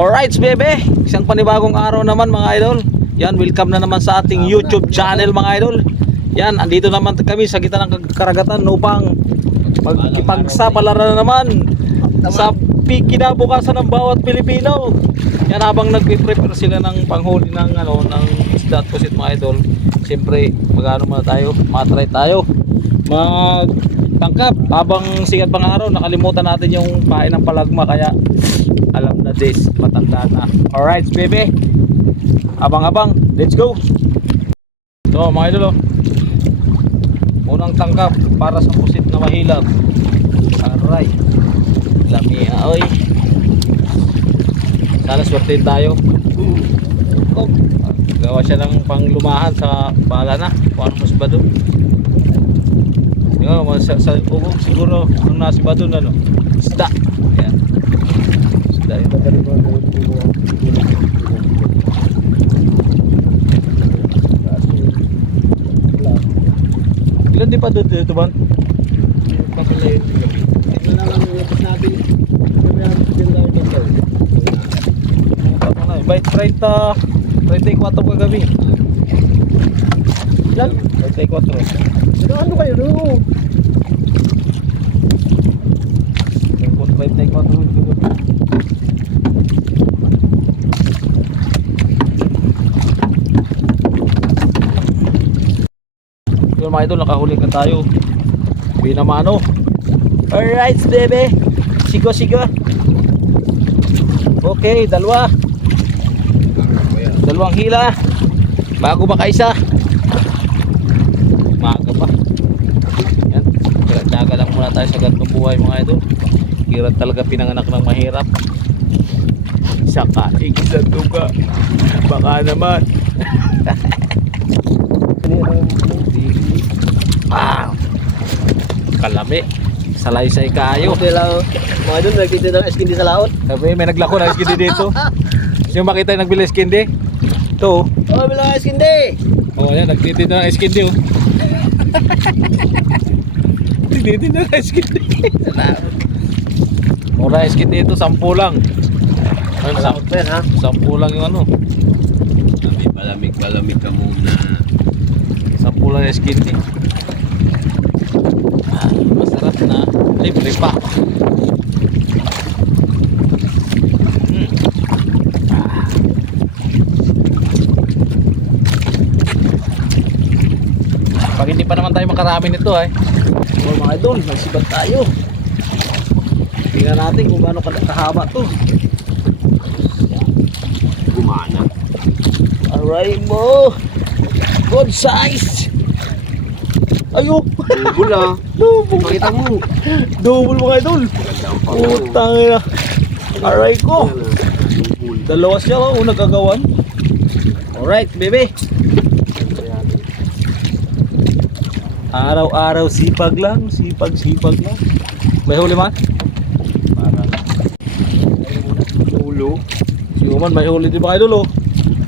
Alright, bebe, isang panibagong araw naman mga idol. Yan, welcome na naman sa ating YouTube channel mga idol. Yan, andito naman kami sa gitna ng karagatan upang magkipagsapalaran na naman sa kinabukasan ng bawat Pilipino. Yan, habang nagpe-prepare sila ng panghuli ng ng isda at pusit mga idol. Siyempre, matry tayo magtangkap habang sikat pang araw. Nakalimutan natin yung pain ng palagma, kaya alam na this, matanda na. Alright baby, abang-abang, let's go. So mga idol, unang tangkap para sa pusit na mahilap. Aray, lamia oy, sana swertein tayo. Gawa siya ng panglumahan sa bala na kung ano mas ba doon. Sa ugong siguro ang nasa ba doon isda. Yan, isda ito. Ilan di pa doon dito ba? Kapilay gabi. Ito na lang yung lapis natin. Bite 34 kagabi. Ilan? 34. Ano kayo no? 34 kagabi. Yung mga idol, nakahuli ka tayo. Binamano. Alright baby, sigo. Okay, dalawang hila bago makaisa. Maaga pa. Yan, tsaga lang muna tayo sa gantong buhay mga idol. Hirap talaga pinanganak ng mahirap. Saka sa tuga, baka naman. Kalami, salaysay kayo. Mga doon, nagkita ng eskindi sa laot. Sabi, may naglako ng eskindi dito. Yung makita yung nagbili eskindi. Ito. Oh, bilang eskindi. Oh, yan, nagtitinda ng eskindi oh. Nagtitinda ng eskindi. Mura eskindi ito, 10 lang. Ano, 10 lang yung ano. Palamig ka muna. 10 lang eskindi. Masarap na, libre pa. Pag hindi pa naman tayo makarami nito Oh, mga idol, magsibat tayo. tingnan natin kung gaano kahaba to. Gumana. Aray mo, good size. Ayok. Double ah. Pakita mo. Double mga idol. Utang na. Aray ko. Dalawa siya unang kagawan. Alright baby. Araw-araw sipag lang. May huli man? Para ulo. Siuman may huli di ba idol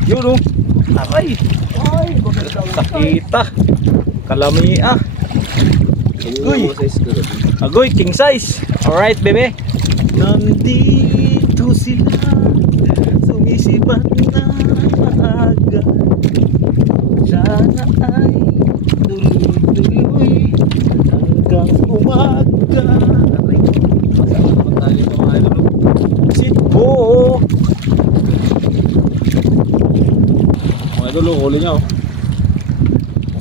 Yun Aray. Sakita. Kalamia. Agoy, king size. Alright baby. Nandito sila, sumisipat na maaga. Sana ay tuloy-tuloy hanggang umaga. Masama naman tayo ito mga idol. Sitbo. Mga idol, huli niya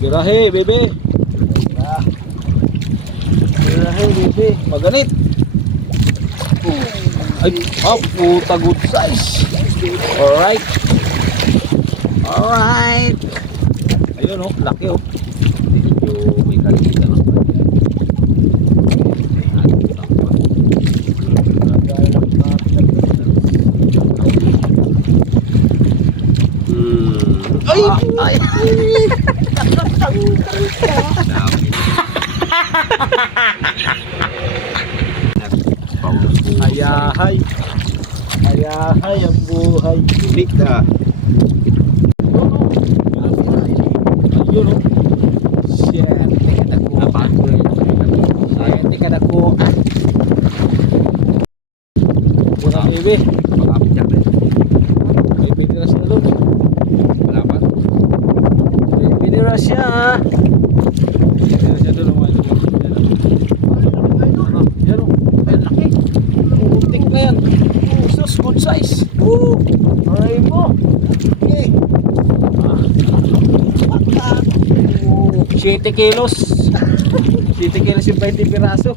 Birahe bebe. Birahe bebe. Maganit. Ay, puta, good size. Alright. Ayun laki Medyo may kalimutan Ay. Ayahay ang buhay. Big na. Ayun Shit. Teka na ko. Baby. Pakapit yan. Sus, good size. Woo! Ay mo. Okay. 7 kilos. 7 kilos yung 20 piraso.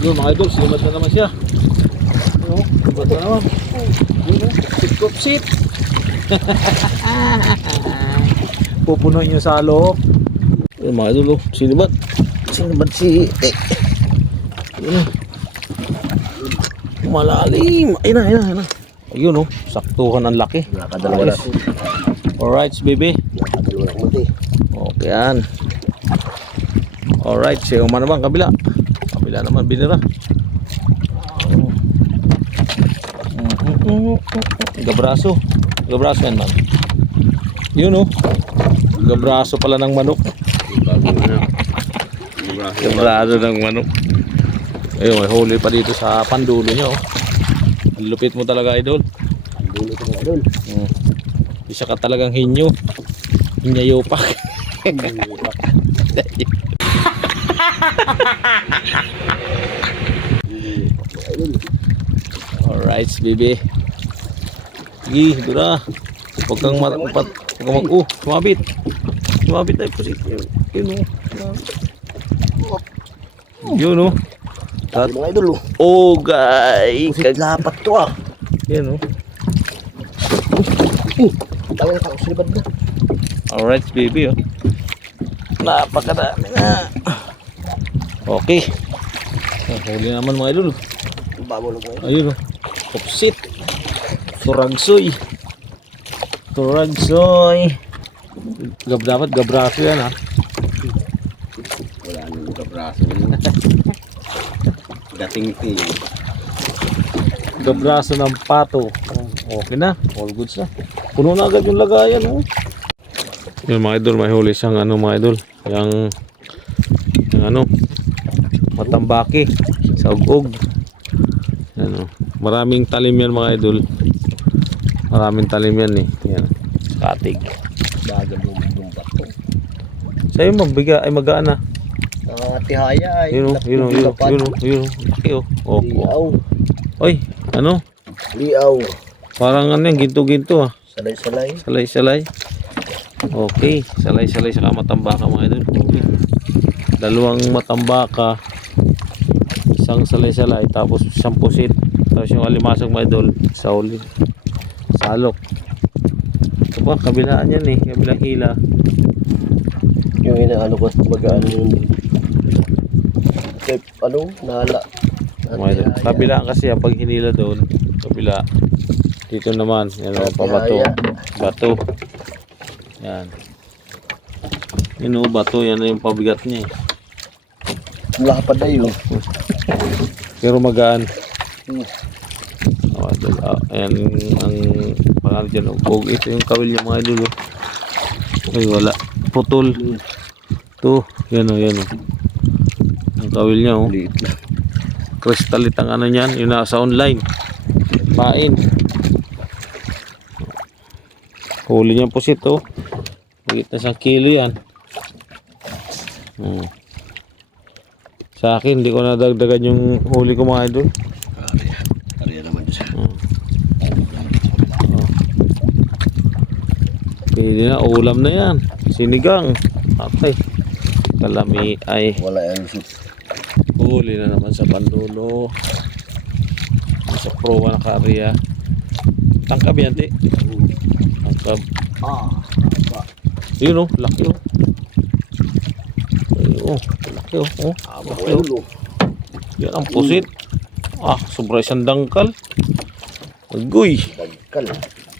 Mga idol, silimad na naman siya. Silimad na naman. Sit. Pupuno nyo sa loob. Mga idol, silimad. Silimad si... Malalim. Ayun na. Ayun saktuhan ang laki. Nakadalawa na. Alright, baby. Nakadalawa na kumati. Okay yan. Alright, siya man naman kabila. Kabila naman binira. Gabraso. Gabraso yan, man. Yun gabraso pala ng manok. Gabraso ng manok. Ayun, may huli pa dito sa pandulo niya. Ang lupit mo talaga, idol. Dulo ko mga idol. Isa ka talagang hinyo. Hinyayopak. Alright, baby. Sige, dura. Huwag kang sumabit. Sumabit tayo po. Yun Sabi mga idol. Oh guys. Lapat to ah. Yan Tawag na ako silibad na. Alright, baby. Napakadami na. Okay. Huli naman mga idol. Bago lang ko. Ayun Kopsit. Turagsoy. Dapat gabraso yan ha. Wala nang kabraso. Dating tea. Gabraso ng pato. Okay na. All goods na. Puno na agad yung lagayan Yung mga idol, may huli siyang mga idol. Yung matambaki sa ug-ug. Maraming talim yan mga idol. Maraming talim yan Yan. Katig. Bagal mo bumbat to. Sa'yo mabiga ay magaan na. Tihaya ay. Yun. Laki Liaw. Oy, Liaw. parang yan, ginto-ginto Salay-salay. Salay-salay. Okay, salay-salay sa matambaka mga idol. Okay. 2 matambaka, 1 salay-salay, tapos 10 pusit. Tapos yung alimasag mga idol, saulid. Salok. Ito ba, kabilaan yan kabilang hila. Yung inaano ko, mag-ano yung type, nala. Mga idol. Kabilaan kasi pag hinila doon, kabila. Dito naman, yan pabato. Bato. Yan. Bato, yan na yung pabigat niya Lapad na yun. Pero magaan. Ayan ang pangalan dyan. Ito yung kawil yung mga idol. Ay wala. Putol. Ito. Yan ang kawil niya Kristalit ang niyan. Yung nasa online. Pain. Huli niya po sito. Higit na 1 kilo yan. Sa akin, hindi ko nadagdagan yung huli ko mga idol. Ariya naman siya. Pwede na, ulam na yan. Sinigang. Okay. Kalami ay Wala yung shoot. huli na naman sa pandulo. Sa proa na karya. Tangkab yan, te. Tangkab. Yun laki laki laki yan ang pusit. Sobra isang dangkal. Agoy. Dagkal.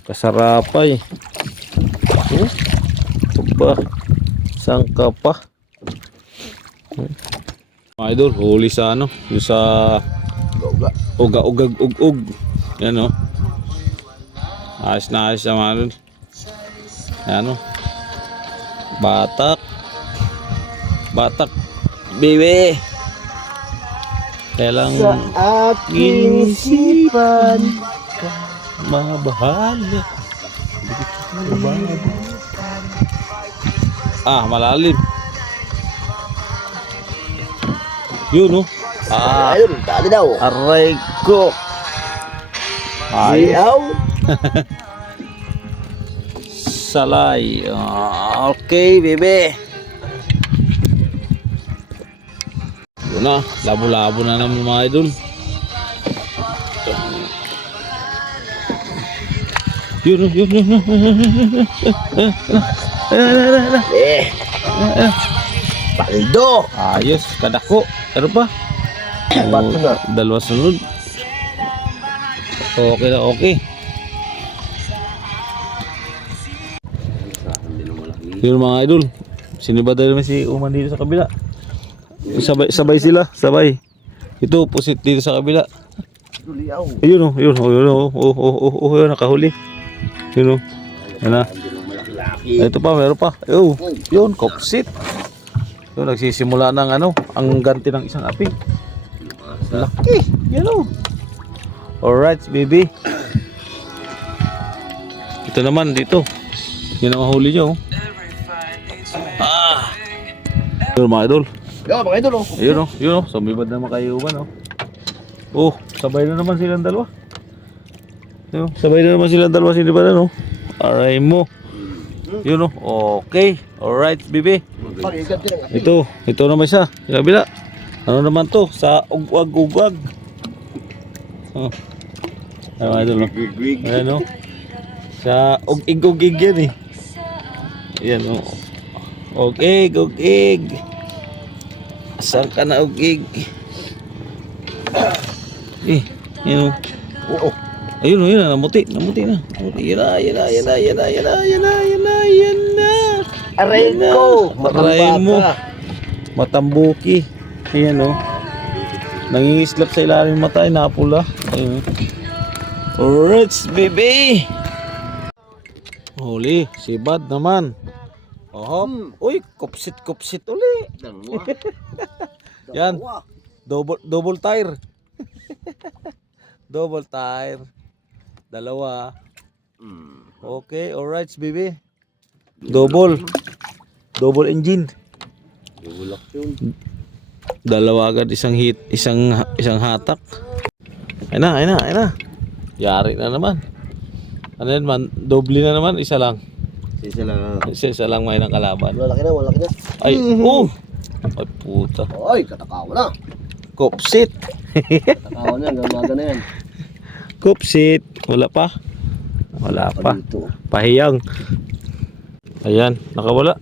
Kasarapay. Ba? Sangka pa. Mga idol, huli sa yung sa ug-ug. Yan ayos na ayos sa mga idol. Yan Batak. Bebe. Kaya lang Sa aking isipan mabahala. Malalim. Yun Ayun, dali daw. Aray ko. Ay, Ayaw. salay. Okay, bebe. Yun na, labo-labo na naman mga idol. Yun. Paldo. Ayos, kadako. Ano pa? Bato na. Dalawa sunod. Okay na, okay. Yun mga idol. Sinibad naman si Uman dito sa kabila. Sabay sila, sabay. Ito, pusit dito sa kabila. Duliaw. Ayun yun, nakahuli. Yun yan na. Ito pa, meron pa. Yun, kopsit. Yun, nagsisimula ng ang ganti ng isang api. Laki, yan o. Alright, baby. Ito naman, dito. Yan ang mahuli nyo. Yun mga idol. Yo, mga idol. Yun o. Sumibad naman kayo ba, no? Sabay na naman silang dalawa. Sabay na naman silang dalawa, sinibad na, no? Aray mo. Yun o. Okay. Alright, baby. Ito naman siya. Sa kabila. Ano naman to? Sa ugwag. Ano idol, no? Ayan o. Sa ugig yan eh. Ayan o. Ugig. Saan ka na ugig? Yun o. Ayun o, namuti na. Yan na. Aray ko. Aray mo. Matambuki. Ayan o. Nangingislap sa ilalim ng mata, napula. Ayun. Alright, baby. Huli, sibad naman. Uy, kupsit uli. Yan. Double tire. Double tire. Dalawa. Okay, alright, baby. Double engine. Dalawa agad, isang hit, isang hatak. Ayun na. Yari na naman. Ano yan man, doble na naman, isa lang. Isa lang may ng kalaban. Malaki na. Ay, ay puta. Ay, katakawa na. Kopsit. Katakawa na, gamaga na yan. Kopsit. Wala pa. Dito. Pahiyang. Ayan, nakawala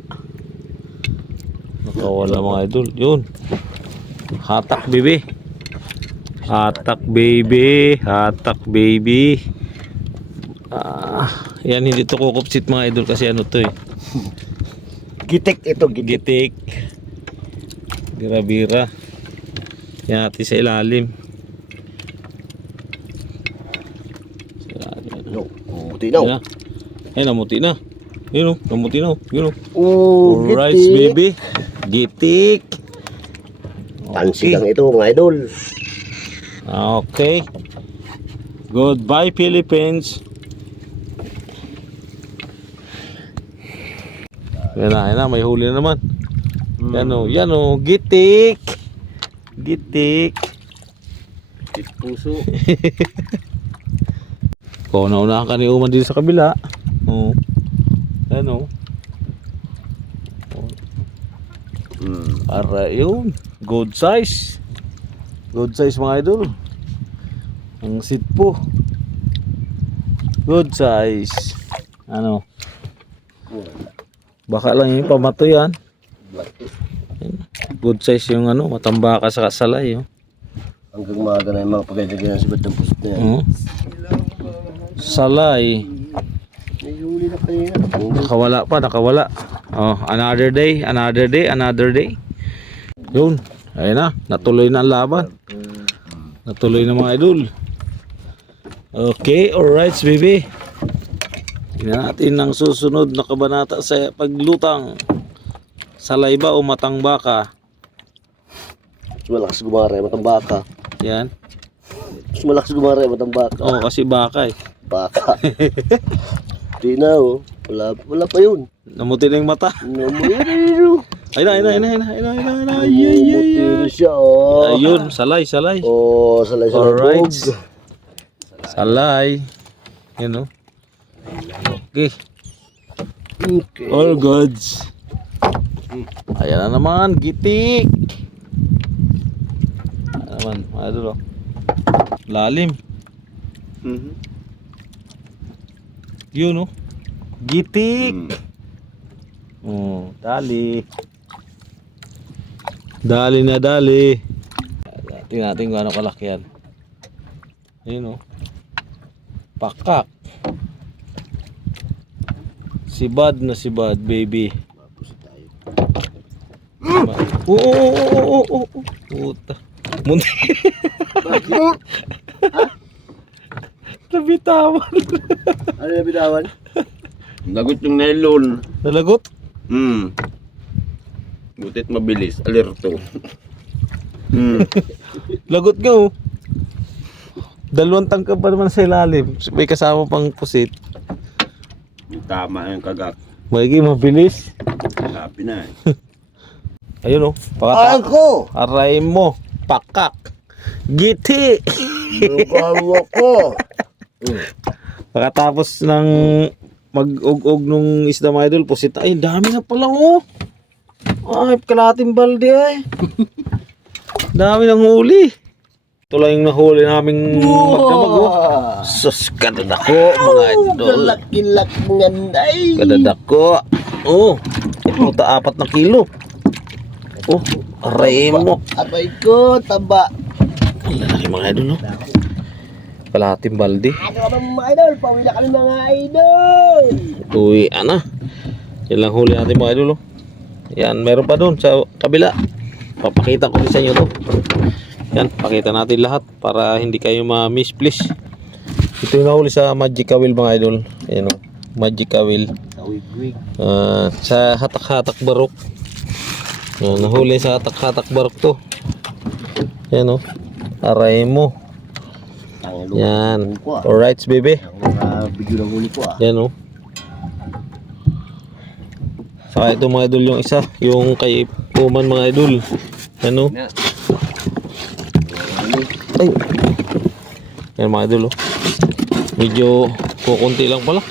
mga idol. Yun. Hatak baby. Yan, hindi to kukupsit mga idol kasi ano to eh. Gitik ito, Gitik. Bira-bira. Yan natin sa ilalim. Muti na. Ay, namuti na. Yun o, namuti na. Yun o. Alright, baby. Gitik. Pansi lang ito mga idol. Okay. Goodbye, Philippines. Yan na, may huli na naman. Yan o, gitik. Puso. Una ka ni Uman dito sa kabila. Yan o. Para yun, good size mga idol. Ang sit po, good size. Baka lang yung pamato yan. Good size yung matambaka sa kasalay. Hanggang maaga na yung mga pagkailangan ng sibat ng puso na yan. Salay. May huli na kanina. Nakawala. Another day. Yun, ayun na, natuloy na ang laban. Natuloy na mga idol. Okay, alright baby. Tingnan natin ang susunod na kabanata sa paglutang. Salay ba o matang baka? Mas malakas gumara, matang baka. Yan. Mas malakas gumara, matang baka. Kasi baka eh. Baka. Di na Wala pa yun. Namuti na yung mata. Namuti na yun. Ayun na, ayun na, ayun na, ayun na, ayun na, ayun na. Ay, ay, ay, Buti ay. na siya, oh. Ayun, salay, salay. Oh, salay sa Alright. labog. Salay. Yan o. Okay. Okay. All goods. Ayan na naman, gitik. Ayan naman, mga idol o. Lalim. Mhm. Yun o. Gitik. Dali. Dali na dali. Tingnan natin kung ano kalaki yan. Ayun o. Pakak. Sibad na sibad, baby. Oo. Puta. Munti. Nabitawan. Ano yung bitawan? Lagot yung nylon. Nalagot? Butit mabilis. Alerto. Lagot nga oh. Dalawang tangkap pa naman sa ilalim. May kasama pang pusit. Tama yung kagat. Magiging mabilis. Happy na eh. Ayun oh. Ako! Aray mo. Pakak. Giti. Lukawa ko! Pagkatapos ng mag-ug-ug nung isda mga idol, pusit. Ay, dami na pala oh. Ay, kalating balde ay. Dami ng huli. Ito lang yung nahuli naming magdamag oh. Sus, kadadako mga idol. Laki-laki nganday! Kadadako. Oh, ito 4 na kilo. Oh, aray mo. Abay ko, taba! Ang lalaki mga idol no. Kalating balde. Ano ka mga idol? Pawila kami mga idol! Uwi, ana. Yan lang huli natin mga idol oh. Yan, meron pa doon sa kabila. Papakita ko din sa inyo to. Yan, pakita natin lahat para hindi kayo ma-miss please. Ito yung nahuli sa Magic Awil mga idol. Ayan o, Magic Awil. Sa wig-wig. Sa Hatak-Hatak Barok. Yan, nahuli sa Hatak-Hatak Barok to. Yan o, aray mo. Yan, alright baby. Ang video ng huli ko ah. Yan o. Saka ito mga idol yung isa, yung kay Puman mga idol. Ano? Ay. Yan mga idol oh. Medyo kukunti lang pala.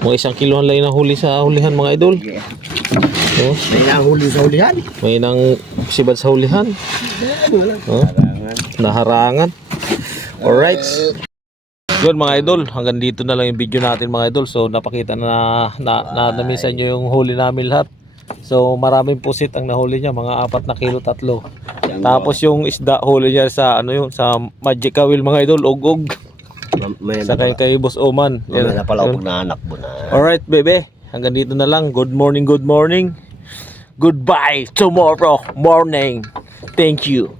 Mga 1 kilohan lang yung nahuli sa hulihan mga idol. Oh, May nahuli sa hulihan. may nang sibad sa hulihan. Oh, naharangan. Alright. Yun mga idol, hanggang dito na lang yung video natin mga idol. So napakita na minsan nyo yung huli namin lahat. So maraming pusit ang nahuli niya, mga 4 na kilo 3. Tapos yung isda huli niya sa ano yun, sa Magic Awil mga idol, ug-ug. May Sa kay Boss Oman. May Yan. na pala ako na anak mo na. Alright bebe, hanggang dito na lang. Good morning, good morning. Goodbye tomorrow morning. Thank you.